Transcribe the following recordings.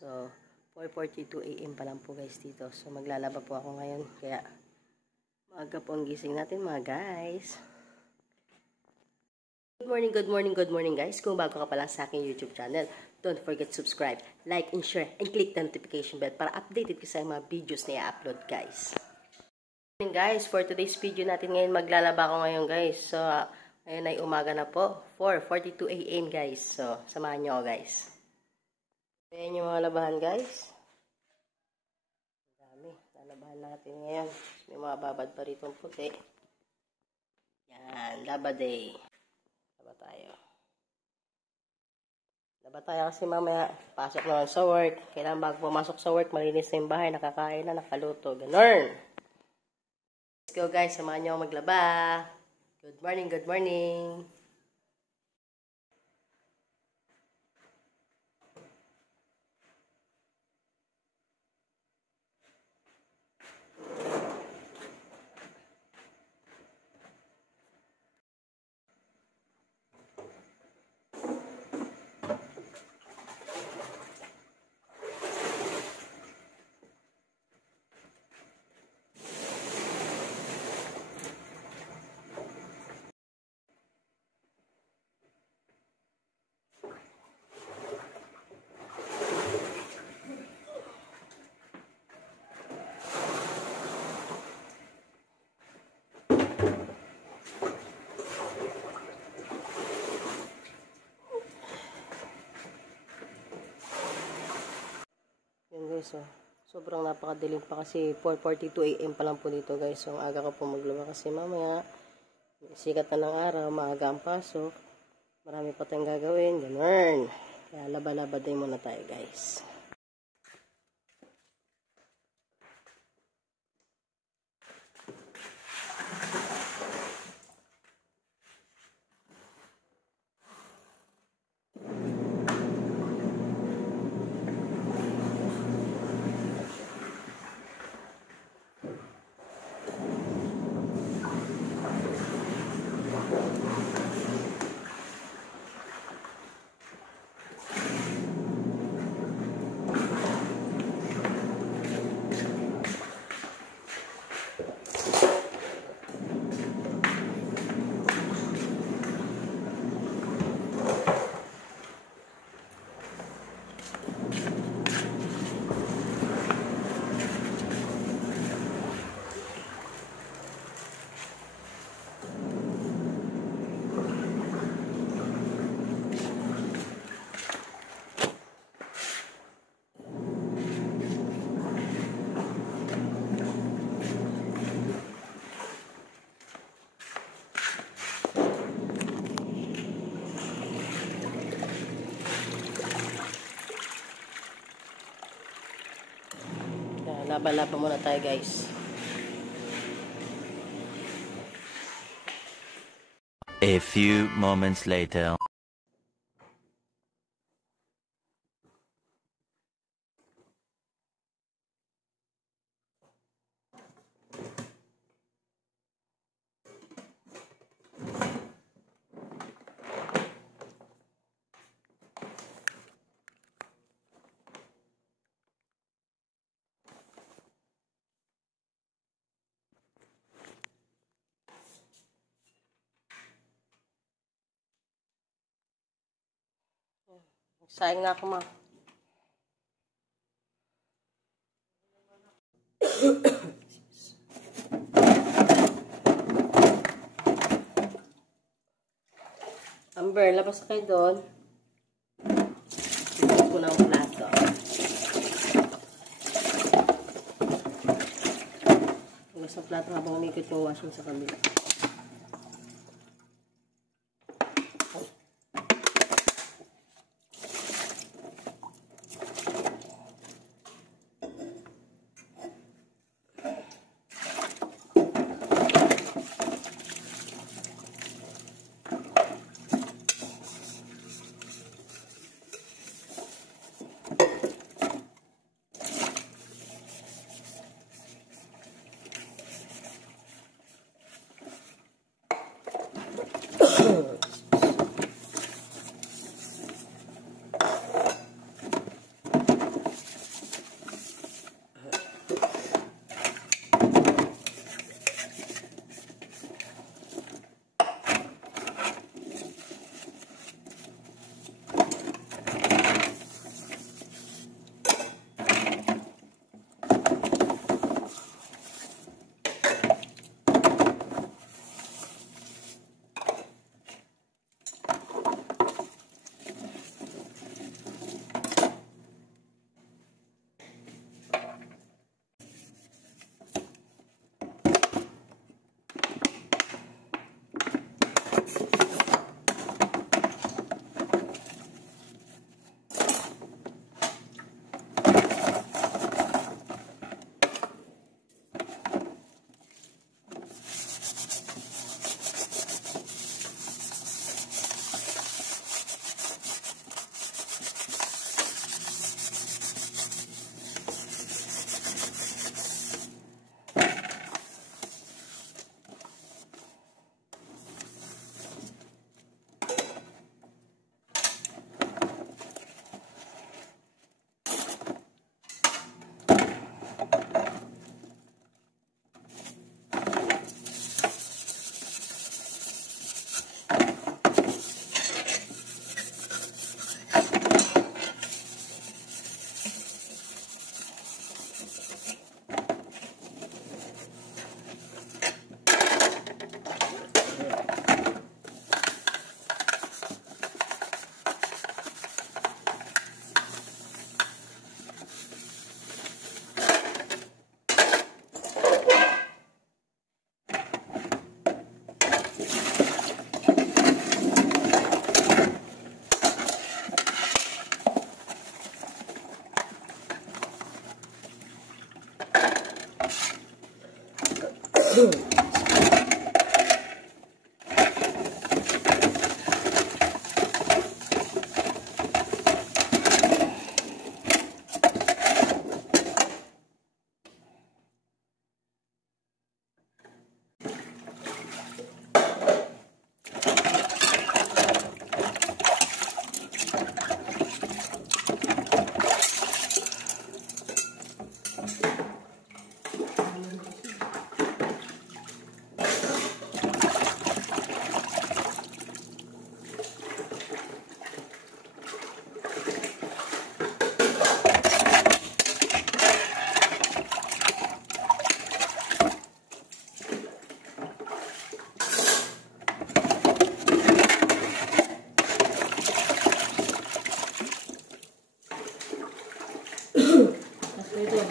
So, 4:42 AM pa lang po guys dito. So, maglalaba po ako ngayon. Kaya, maaga po ang gising natin mga guys. Good morning guys. Kung bago ka pa lang sa aking YouTube channel, don't forget to subscribe, like, and share, and click the notification bell para updated ka sa mga videos na i-upload guys. Good morning guys, for today's video natin ngayon, maglalaba ako ngayon guys. So, ngayon ay umaga na po, 4:42 AM guys. So, samahan nyo ako guys. Ayan yung mga labahan guys. Dami. Lalabahan natin ngayon. May mga babad pa rito puti. Yan. Laba day. Laba tayo. Laba tayo kasi mamaya pasok naman sa work. Kailangan bago pumasok sa work, malinis na yung bahay. Nakakain na, nakaluto. Ganun. Let's go guys. Samahan nyo maglaba. Good morning, good morning. So, sobrang napakadilim pa kasi 4:42 AM pa lang po dito guys. So, aga ko po maglaba kasi mamaya sikat na ng araw, maaga ang pasok. Marami pa tayong gagawin. Ganun. Kaya laba-laba din muna tayo guys. Laba-laba muna tayo guys. A few moments later. Sayang na ako ma. Amber, labas kayo doon. Ito ko na ang plato. Labas ang plato habang umikot yung washing sa kabila. Ito,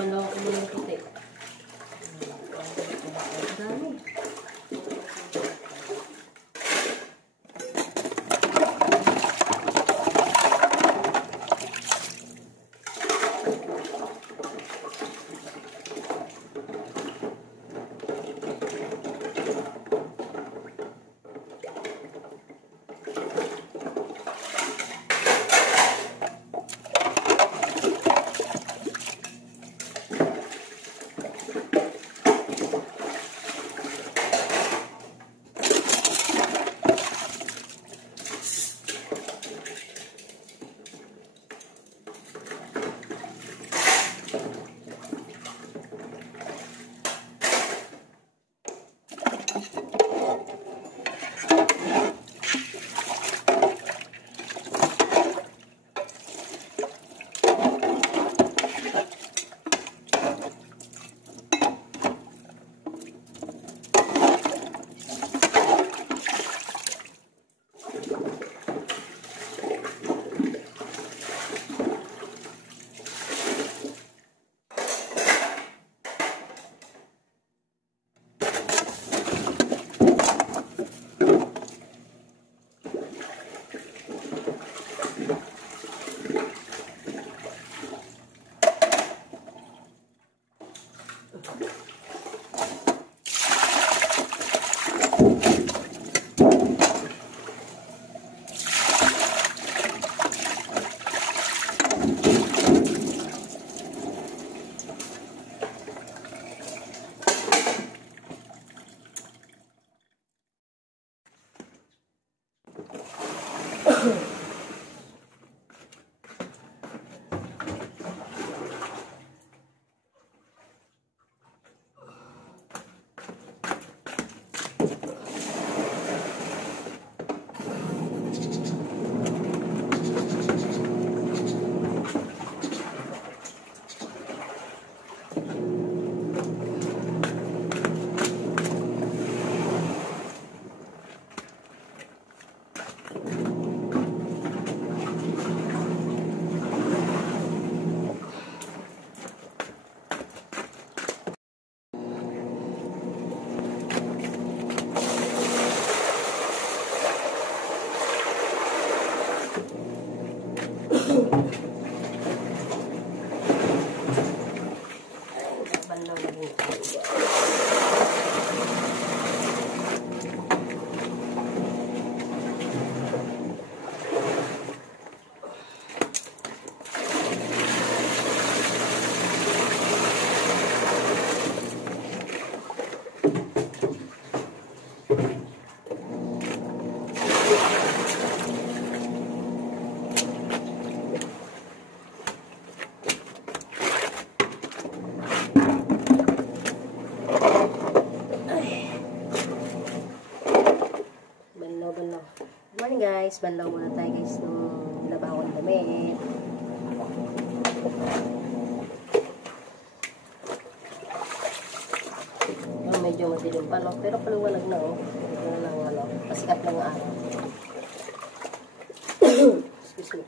balaw ko muna ng puti. Dami. Guys, banlaw muna tayo guys nung nilaba ko ng damit. Medyo madilim pa, no? Pero paliwanag na, oh. Ito na lang, ano, pasikat lang ang araw. Excuse me.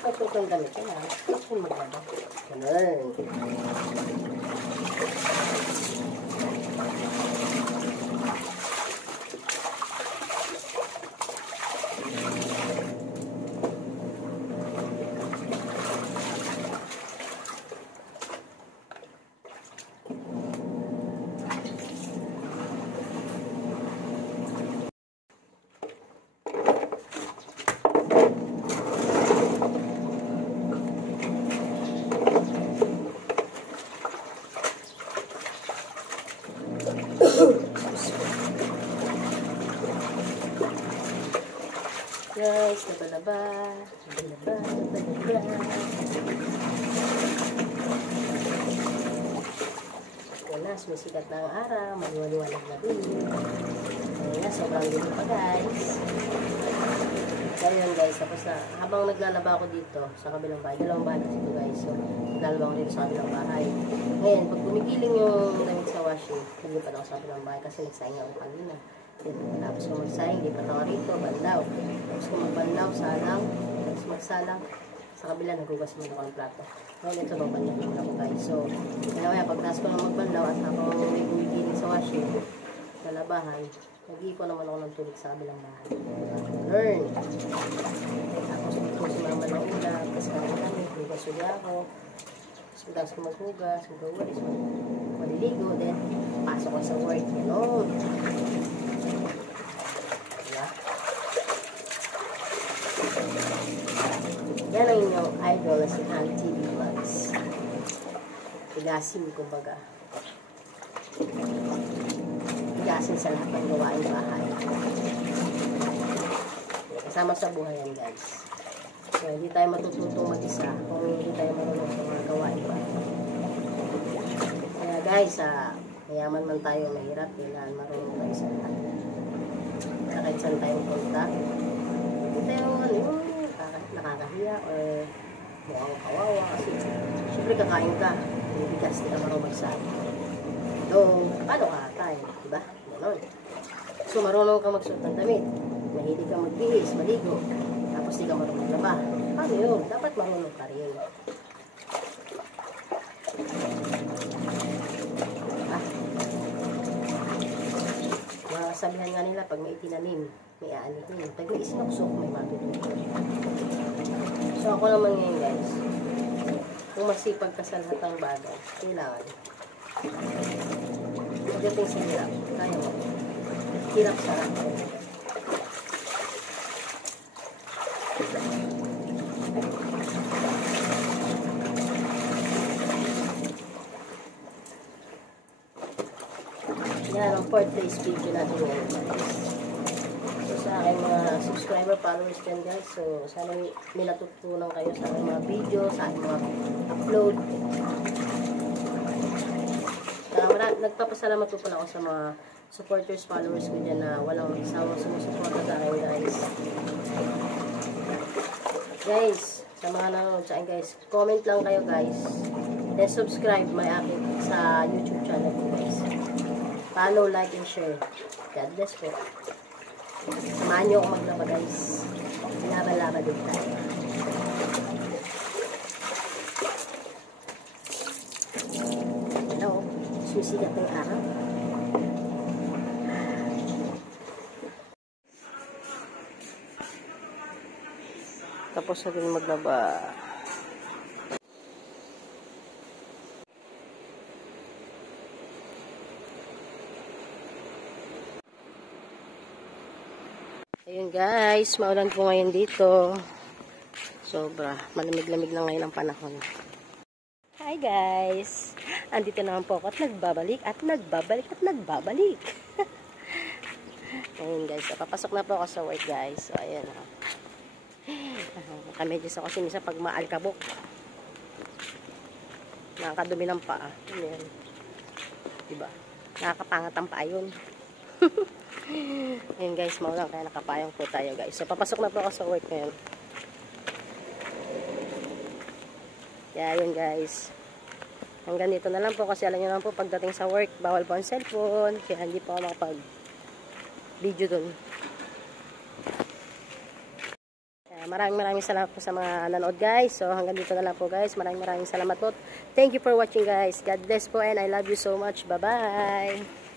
magpapot ng damit ka na. Tapos kung maglaba. Ganun. Guys, nabalaba. Wala, sumisikat na ang araw, maliwaliwanag na din. Ayun na, sobrang dito pa guys. So yun guys, tapos na, habang naglalaba ako dito sa kabilang bahay, dalawang bahay dito guys. So, naglalaba ako dito sa kabilang bahay. Ngayon, pag gumigiling yung damit sa washing, naglipat ako sa kabilang bahay kasi nagsayang ako kanina. Tapos kung magsayang, lipat ako rito, banlaw. Tapos kung magbanlaw, salang. Tapos magsalang, sa kabila, nagugas mo ako ng plato. Ngayon, ito, magbanlaw naman ako guys. So, kaya pagtas ko lang magbanlaw at habang may gumigiling sa washing, sa labahan, nag-iipon naman ako ng tubig sa kabilang bahay. Learn! Tapos dito si mama ng ulam, tapos kaya kami, hugas-huga ako. Tapos ko maghugas, magwawalis, maliligo, then pasok ko sa work. Ganon. Diba? Yan ang inyong idol si Ann TV Vlogs. Tigasin, kumbaga. Tigasin sa lahat ng gawain bahay. Kasama sa buhay yan guys. So, hindi tayo matututong mag-isa kung hindi tayo marunong sa mga gawain bahay. Kaya guys, mayaman man tayo, mahirap, kailangan marunong tayo sa lahat. Kaya kahit saan tayo punta, hindi tayo nakakahiya o mukhang kawawa kasi syempre kakain ka, hindi bigas, hindi ka marunong magsabi. So, paano ka tayo? Diba? Ganon. So, marunong ka magsuot ng damit. Mahilig ka magbihis, maligo. Tapos di ka marunong maglaba. Paano yun? Dapat marunong ka rin. Sabihan nga nila, pag may itinanim, may aanihin. Pag may isinuksok, may matutunan. So, ako naman ngayon guys, kung masipag ka sa lahat ng bagay, kailangan. Pagdating sa hirap, kaya mo. Hirap sa lahat. Yan ang 4th day's video natin ngayon. So sa aking mga subscriber, followers dyan guys. So sana may natutunan kayo sa aking mga video, sa aking mga upload. Nagpapasalamat po pala ako sa mga supporters, followers ko dyan na walang isang sumusuporta sa akin guys. Guys, sa mga nanonood sa akin guys, comment lang kayo guys. Then subscribe my aking sa YouTube channel ko guys. Follow, like, and share. God bless po. Samahan nyo akong maglaba guys. Laban-laban din tayo. Hello. Susigat ng araw. Tapos na din maglaba. Ayun guys, maulan po ngayon dito. Sobra, malamig-lamig na ngayon ang panahon. Hi guys! Andito naman po ako at nagbabalik at nagbabalik at nagbabalik. Ayun guys, papasok na po ako sa work guys. So ayan ha. Kamedyo sa kasi minsan pag maalkabok. Nakakadumi ng paa. Ayan. Diba? Nakakapangat ang paa yun. Ayun guys, maulan kaya nakapayong po tayo guys. So papasok na po ako sa work ngayon. Kaya yun guys. Hanggang dito na lang po kasi alam nyo naman po pagdating sa work, bawal po ang cellphone. Kaya hindi po ako makapag-video dun. Maraming salamat po sa mga nanood guys. So hanggang dito na lang po guys. Maraming salamat po. Thank you for watching guys. God bless po and I love you so much. Bye-bye.